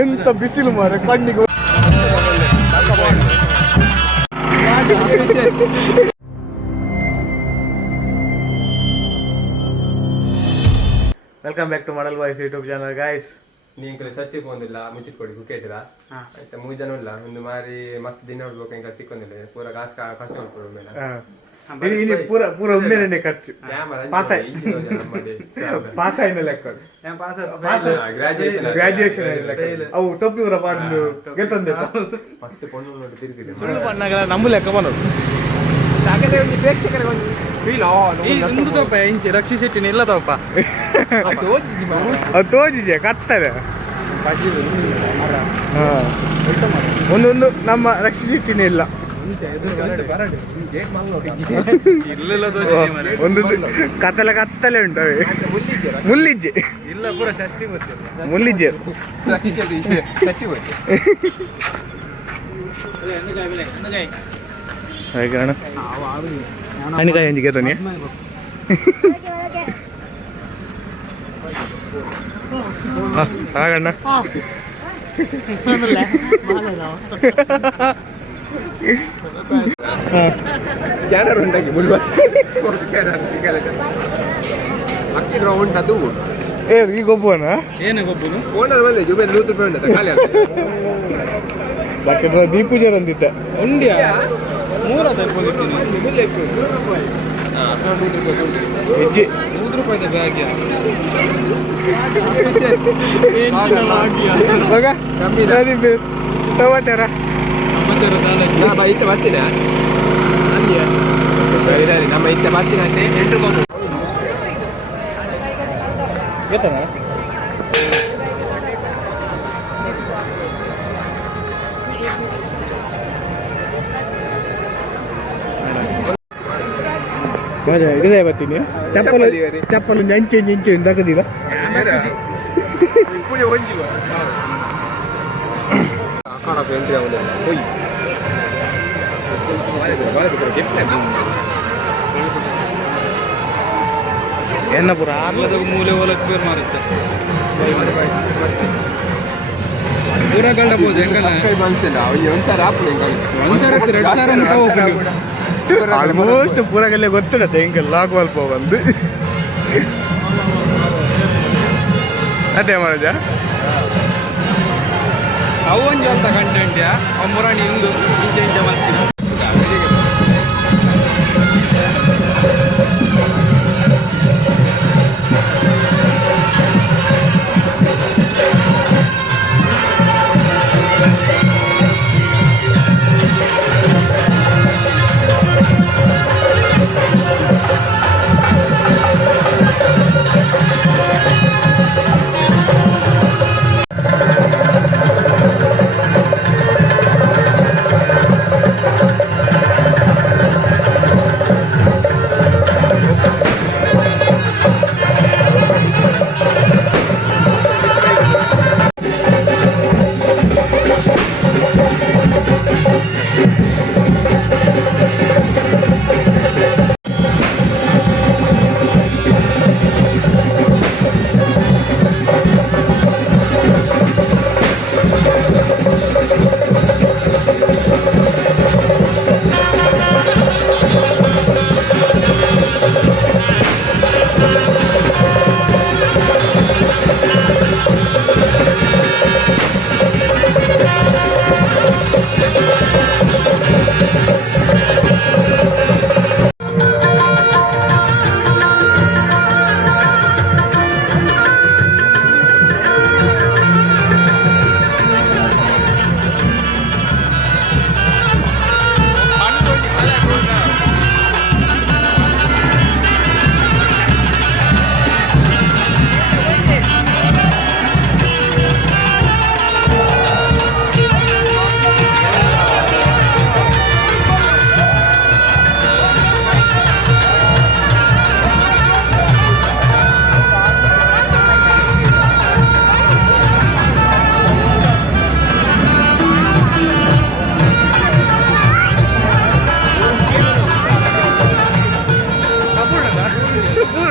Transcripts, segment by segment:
ಎಂತ ಬಿಸಿಲು ಮಾರ ಕಣ್ಣಿಗೆ. Welcome back to model boys YouTube channel guys. ನೀನು ಷಷ್ಠಿ ಬಂದಿಲ್ಲ ಮುಚ್ಚಿಟ್ಕೊಡಿ ಕುಕ್ಕೇಟಿದ ಆಯ್ತಾ 3 ಜನ ಇಲ್ಲ ಒಂದು ಮಾರಿ ಮತ್ತೆ ದಿನ ನೋಡ್ಬೇಕು ಹಿಂಗೆ ತಿಕ್ಕೊಂಡಿಲ್ಲ ಪೂರ ಕಷ್ಟ ಉಳ್ಕೊಡು ಮೇಲೆ ಪೂರ ಒಮ್ಮೆನೆ ಖರ್ಚು ಪಾಸ್ ಆಯ್ನ ಲೆಕ್ಕ ಗ್ರಾಜುಯೇಷನ್ ಅವು ಟೊಪ್ಪಿ ಊರ ಬಂದು ಗೆತ್ತಂದೆ ಮತ್ತೆ ಪೊಣ್ಣು ನೋಡಿ ತಿರುಗಿದೆ ಬಣ್ಣಗಳ ನಮ್ಮ ಲೆಕ್ಕ ಬಂದದ್ದು ಪ್ರೇಕ್ಷಕರಿಗೆ ಒಂದು ರಕ್ಷಿ ಶೆಟ್ಟಿನ ಇಲ್ಲ ತಪ್ಪ ಅದು ತೋಜಿದೆ ಕತ್ತಲೆ ಒಂದೊಂದು ನಮ್ಮ ರಕ್ಷಿ ಶೆಟ್ಟಿನ ಇಲ್ಲ ಒಂದೊಂದು ಕತ್ತಲೆ ಉಂಟು ಮುಲ್ಲಿಜ್ಜೆ ಇಲ್ಲ ಪೂರ ಷಷ್ಠಿ ಮುಲ್ಲಿಜ್ಜೆ ಹಾಗೆ ಹಣ್ಣಿಕಾಯಿ ಹಂಚಿಗೆ ತೊನಿ ಹಾಗಣ್ಣ ಕ್ಯಾನರ್ ಉಂಟಾಗಿ ಅಕ್ಕಿ ರೌಂಡ್ ಅದು ಏ ಈ ಗೊಬ್ಬನ ಏನು ಗೊಬ್ಬನು ಓನರ್ ಬಂದೆ ಜುಬೆ 100 ರೂಪಾಯಿ ಉಂಟು ಖಾಲಿ ಬಟ್ ದೀಪೂಜರ್ ಅಂದಿದ್ದೆ ಉಂಡಿಯಾ 3 ಹೆಜ್ಜೆ 100 ರೂಪಾಯಿ ಬ್ಯಾಗ್ ತಗೋತಾರ ಇತ್ತ ಬರ್ತೀನಿ ಸರಿ ಸರಿ ನಮ್ಮ ಇತ್ತ ಬರ್ತೀನಿ ಅಂತೆ 8 ರೂಪಾಯಿ ಗೊತ್ತಾನ ಇದೇ ಬರ್ತೀನಿ ಚಪ್ಪಲ್ ಅಂಚೆ ತಗದಿಲ್ಲ ಎನ್ನ ಪುರ ಆರ್ಲದ ಮೂಲೆ ಹೊಲಕ್ಕೆ ಬೇರೆ ಮಾರುತ್ತೆ ಪೂರ ಗಂಡಬಹುದು ಹೆಂಗಲ್ಲ ಆಲ್ಮೋಸ್ಟ್ ಪೂರಗಲ್ಲೇ ಗೊತ್ತಿಡತ್ತೆ ಹೆಂಗೆಲ್ಲ ಆಗುವಲ್ಪ ಬಂದು ಅದೇ ಮಾಡೋದ ಅವು ಒಂದು ಅಂತ ಕಂಟೆಂಟ್ಯಾ ಅವ್ ಮುರಾಣಿ ಇಂದು ಇಂಚೆ ಮಾಡ್ತೀನಿ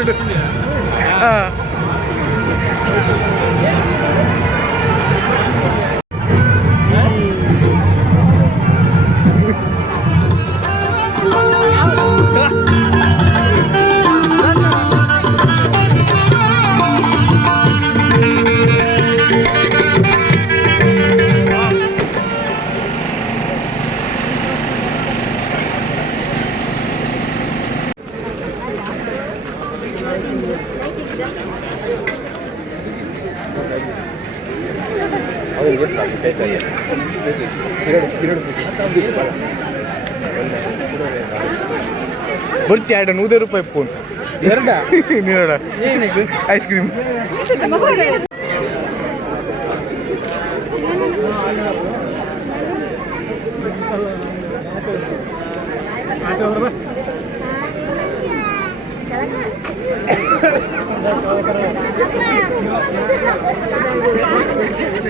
ನೋಡು ಬರ್ತಿ 100 ರೂಪಾಯಿ ಫೋನ್ ನೀಡ ಐಸ್ ಕ್ರೀಮ್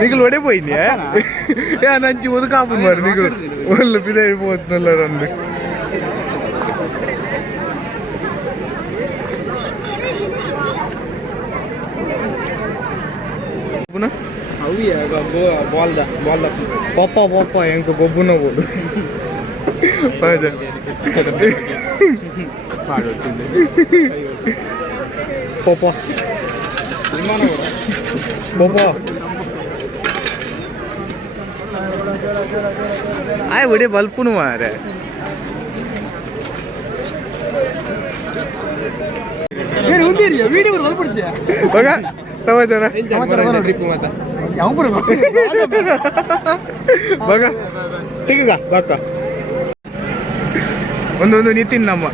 నీకు ఒడిపోయింది నంచి ఉదకాపు మరి నీకు ఒళ్ళు పిదైపోతున్నారు అందు ಪಪ್ಪ ಎಂಕ ಬೊಬ್ಬುನ ಬೋಡು ಪಪ್ಪ ಆಯ್ ಬಿಡಿ ಬಲ್ಪುನು ಮಾರೆ ಬಗ ಸಮಾಚಾರ ಬಗ ಟಿಗ ಬಾಕ ಒಂದು ನಿತಿನ್ ನಮ್ಮ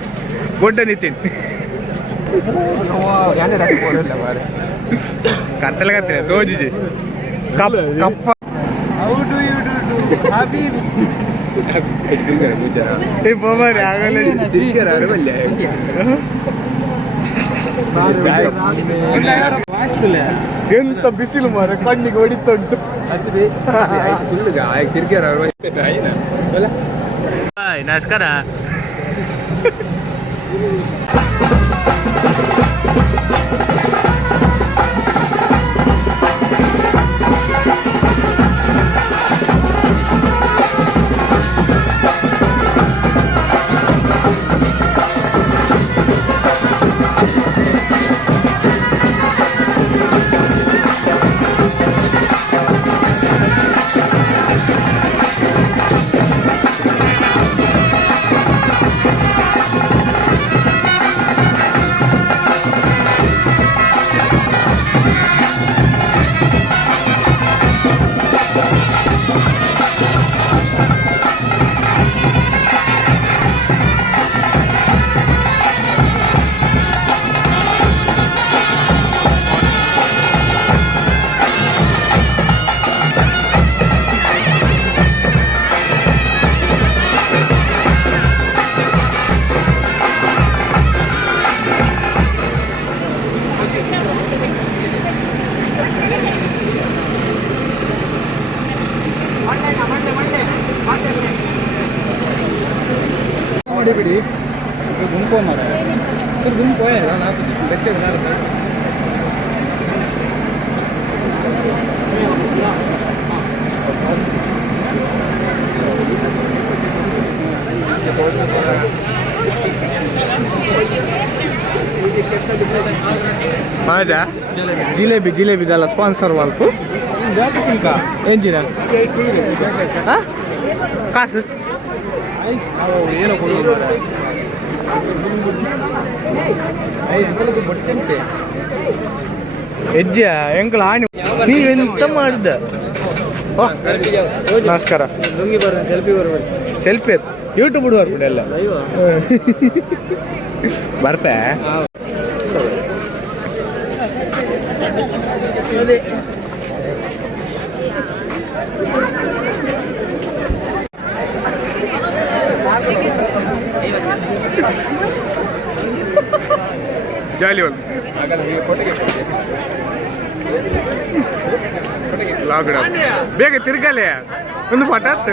ದೊಡ್ಡ ನಿತಿನ್ ಕತ್ತಲೆ ಕತ್ತಲೆ ತೋಜಿಜಿ ಕಪ್ಪ ಎಂತ ಬಿಸಿಲು ಮಾರ ಕಣ್ಣಿಗೆ ಹೊಡಿತುಂಟು ನಮಸ್ಕಾರ ಬಿಡಿ ಗುಂಪು ಮರ ಗುಂಪು ಬೆಚ್ಚ माझा जिलेबी झाला स्पॉन्सर वालपू ಎಂಜಿನ ಕಾಸು ಏನೋ ಹೆಜ್ಜ ಎಂಕಲ್ ಆಣಿ ನೀವೆಂತ ಮಾಡಿದ್ದ ನಮಸ್ಕಾರ ಸೆಲ್ಫಿ ಯೂಟ್ಯೂಬ್ ಬಿಡುವಾರ ಕೂಡ ಎಲ್ಲ ಬರ್ತೆ ಜಾಲಿ ಲಾಕ್ಡೌನ್ ಬೇಗ ತಿರ್ಗಲೆ ಒಂದು ಪಟಾತ್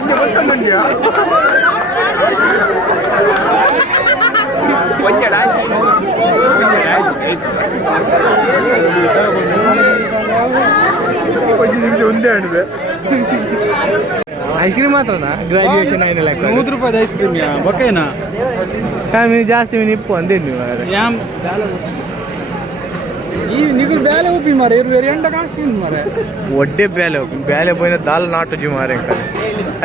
ಒಂದೇ ಬರ್ತಂದ್ಯ ಒಂದೇ ಆಡಿದೆ ಐಸ್ ಕ್ರೀಮ್ ಮಾತ್ರನಾ ಗ್ರಾಜುಯೇಷನ್ ಏನಿಲ್ಲ 100 ರೂಪಾಯಿ ಐಸ್ ಕ್ರೀಮ್ ಬೊಕ್ಕೇನಾ ಜಾಸ್ತಿ ನಿಪ್ಪು ಅಂದೇ ನೀವು ಯಾಮ್ ಈ ನಿಗುಲ್ ಬೇಲೆ ಉಪ್ಪಿ ಮಾರೆ ಇರು ಎಂಡ ಕಾಸ್ತೀನಿ ಮಾರೆ ಒಡ್ಡೆ ಬೇಲೆ పోయిన దాల్ నాటుజి మారే ఇంకా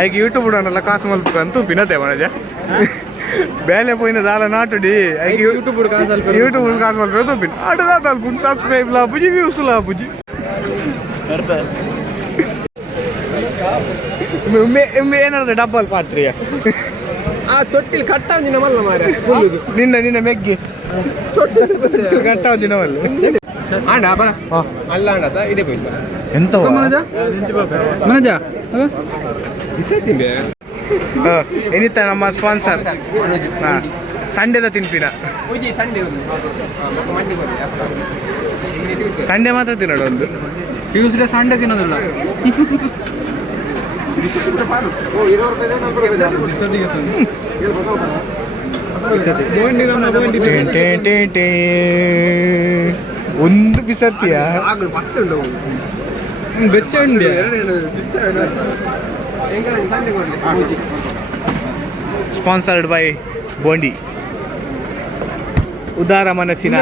ఐకి యూట్యూబ్ ఉడనಲ್ಲ ಕಾಸು ಮಲ್ಪ ಅಂತೂ ಬಿನತೆ ಮನಜ ಬೇಲೆ పోయిన దాల నాటుడి ఐకి ಯೂಟ್ಯೂಬ್ ಕಾಸು ಕಾಸು ಮಲ್ಪ ಅಂತೂ ಬಿನ ಅಡದ ತಾಲ್ ಗುಡ್ ಸಬ್ಸ್ಕ್ರೈಬ್ లా ಬುಜಿ ವ್ಯೂಸ್ లా ಬುಜಿ ಏನಾದ ಡಬ್ಬಲ್ ಪಾತ್ರೆಯ ಆ ತೊಟ್ಟಿಲ್ ಕಟ್ಟಾವ ದಿನ ಮಲ್ಲ ಮಾರೆ ನಿನ್ನ ಮೆಗ್ಗೆ ಕಟ್ಟಾವ ದಿನವಲ್ಲ ಆಂಡ ಬರ ಅಲ್ಲ ಆಂಡದ ಇದೇ ಪೈಸ ಎಂತ ಮನಜ ತಿಂಬೆ ಎನಿತ ನಮ್ಮ ಸ್ಪಾನ್ಸರ್ ಸಂಡೇದ ತಿನ್ಪಿನ ಸಂಡೇ ಮಾತ್ರ ತಿನ್ನೋಣ ಒಂದು ಟ್ಯೂಸ್ಡೇ ಸಂಡೇ ತಿನ್ನೋದಿಲ್ಲ ಒಂದು ಬಿಸತ್ತಿಯ ಬೆಚ್ಚ ಉಂಡೆ ಸ್ಪಾನ್ಸರ್ಡ್ ಬೈ ಬೋಂಡಿ ಉದಾರ ಮನಸ್ಸಿನ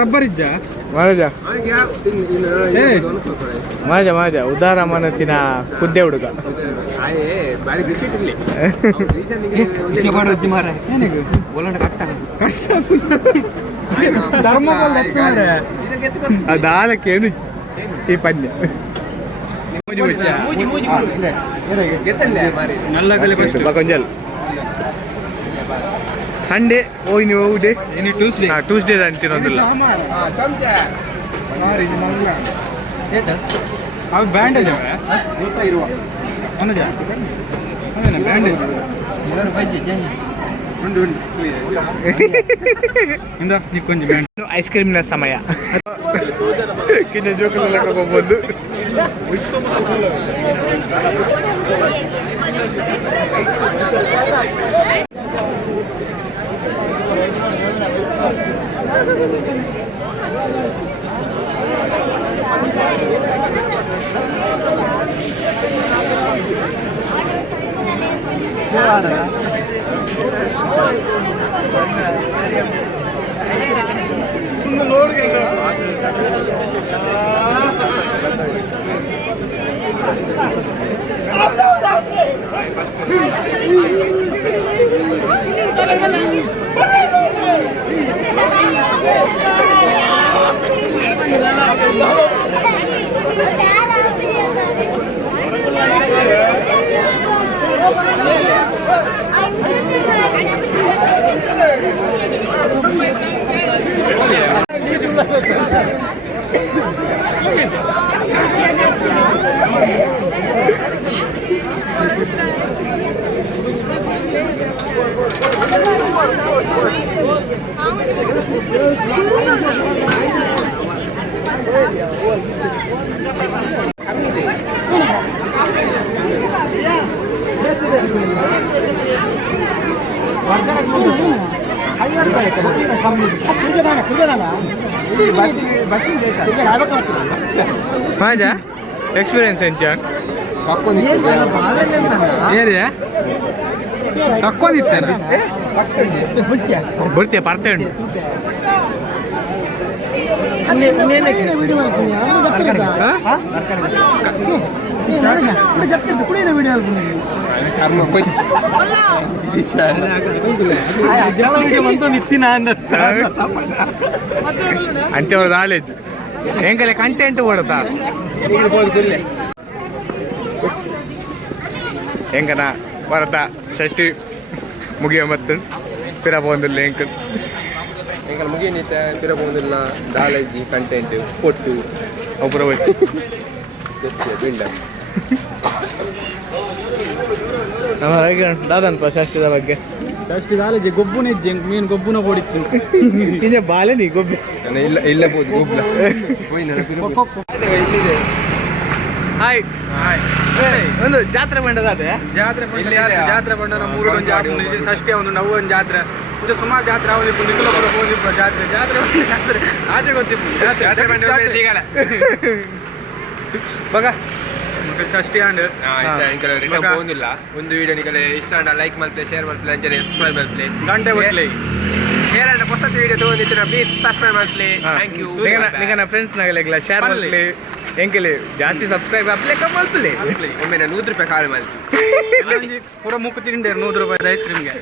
ರಬ್ಬರ್ ಇಜ್ಜ ಮಾಜ ಉದಾರ ಮನಸ್ಸಿನ ಕುದ್ದೆ ಹುಡುಗ ಅದಾಲಕ್ಕೇನು ಈ ಪದ್ಯ ಕೊಂಜಲ್ ಸಂಡೇ ಹೋಗಿ ನೀವು ಡೇ ಟ್ಯೂಸ್ಡೇ ಅಂತಿರೋದಿಲ್ಲ ಅವು ಬ್ಯಾಂಡೇಜ್ ಬ್ಯಾಂಡೇಜ್ ಕೊಂಚ ಬ್ಯಾಂಡ್ ಐಸ್ ಕ್ರೀಮ್ನ ಸಮಯ ಕಿನ್ನ ಜೋಕಲೆಲ್ಲ ಹೋಗ್ಬೋದು ಮಾಜಾ ಎಕ್ಸ್ಪೀರಿಯನ್ಸ್ ಏನು ಜಾನ್ ಏರಿಯಾ ತಕ್ಕೊಂಡಿತ್ತೇನ ಬರ್ತೀಯ ಬರ್ತಾ ಉಂಟು ಅಂಚೆ ನಾಲೆಜ್ ಹೆಂಗಲೆ ಕಂಟೆಂಟ್ ಕೊಡತಾ ಹೆಂಗನ ಬರತ ಷಷ್ಠಿ ಮುಗಿಯ ಮತ್ತು ಪಿರ ಬಂದಿಲ್ಲ ಹೆಂಗ ಎಂಕಲ್ ಮುಗಿಯನಿತ್ತ ಪಿರ ಬಂದಿಲ್ಲ ದಾಲಜಿ ಕಂಟೆಂಟ್ ಕೊಟ್ಟು ಒಬ್ಬರ వచ్చి ಬಿಲ್ಡ ದಾದನ್ಪ ಷಷ್ಠಿದ ಬಗ್ಗೆ ಷಷ್ಠಿ ದಾಲಜಿ ಗೊಬ್ಬುನ ಇಜ್ಜೆ ಮೀನು ಗೊಬ್ಬುನ ಕೊಡಿತ್ತು ಇದೇ ಬಾಲೆ ನೀ ಗೊಬ್ಬೆ ಇಲ್ಲ ಇಲ್ಲ ಬೋದು ಗೊಬ್ಬಲ ಇಲ್ಲಿದೆ ಹಾಯ್ ಒಂದು ಜಾತ್ರೆ ಬಂಡದ ಅದೇ ಜಾತ್ರೆ ಜಾತ್ರೆ ಬಂಡ ನಮ್ಮ ಊರು ಒಂದು ಜಾತ್ರೆ ಷಷ್ಠಿ ಒಂದು ನಾವು ಒಂದು ಜಾತ್ರೆ ಇದು ಸುಮಾರು ಜಾತ್ರೆ ಅವನಿಪ್ಪು ನಿಖಲಪುರ ಹೋಗಿಪ್ಪ ಜಾತ್ರೆ ಜಾತ್ರೆ ಜಾತ್ರೆ ಆಚೆ ಗೊತ್ತಿಪ್ಪು ಜಾತ್ರೆ ಬಗ ಷಷ್ಠಿ ಆಂಡ್ ಹೋಗಿಲ್ಲ ಒಂದು ವಿಡಿಯೋ ನಿಗಲೆ ಇಷ್ಟ ಆಂಡ ಲೈಕ್ ಮಾಡ್ತೇವೆ ಶೇರ್ ಮಾಡ್ತೇವೆ ಅಂಚನೆ ಸಬ್ಸ್ಕ್ರೈಬ್ ಮಾಡ್ತೇವೆ ಗಂಟೆ ಒಟ್ಲೆ ಏನಾಂಡ ಹೊಸ ವಿಡಿಯೋ ತಗೊಂಡಿದ್ದೀರ ಪ್ಲೀಸ್ ಸಬ್ಸ್ಕ್ರೈಬ್ ಮಾಡ್ತೇವೆ ಥ್ಯಾಂಕ್ ಯು ನಿಗನ ಫ್ರೆಂಡ್ಸ್ ನಾಗಲೆಗ್ಲ ಶೇರ್ ಮಾಡ್ಲಿ ಎಂಕಲಿ ಜಾಸ್ತಿ ಸಬ್ಸ್ಕ್ರೈಬ್ ಅಪ್ಲೇ ಕಮ್ಮಲ್ಪಲೆ ಒಮ್ಮೆ ನಾನು 100 ರೂಪಾಯಿ ಕಾಲ್ ಮಾಡ್ತೀನಿ ಪೂರ ಮುಕ್ಕು ತಿಂಡೆ 100 ರೂಪಾಯಿ ಐಸ್ ಕ್ರೀಮ್ಗೆ